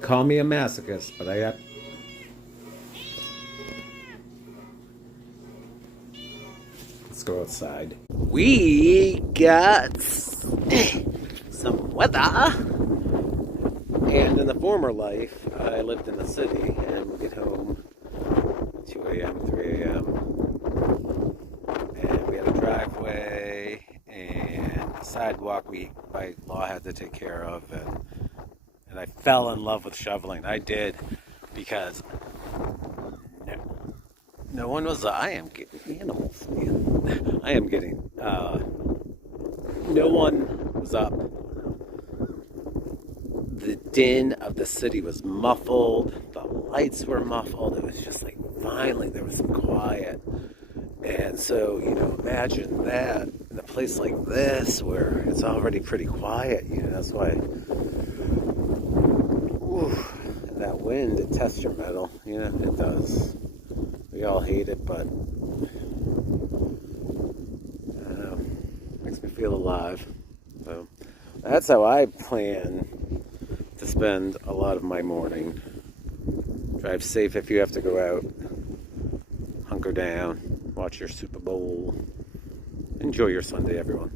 Call me a masochist, but I got. Let's go outside. We got some weather. And in the former life, I lived in the city and would get home 2 a.m., 3 a.m. And we had a driveway and a sidewalk we, by law, had to take care of. And I fell in love with shoveling. I did because no one was. I am getting animals, man. I am getting. No one was up. The din of the city was muffled. The lights were muffled. It was just like finally there was some quiet. And so, imagine that in a place like this where it's already pretty quiet. That's why. Ooh, that wind, it tests your metal. It does. We all hate it, but I don't know, makes me feel alive. So that's how I plan to spend a lot of my morning. Drive safe if you have to go out. Hunker down. Watch your Super Bowl. Enjoy your Sunday, everyone.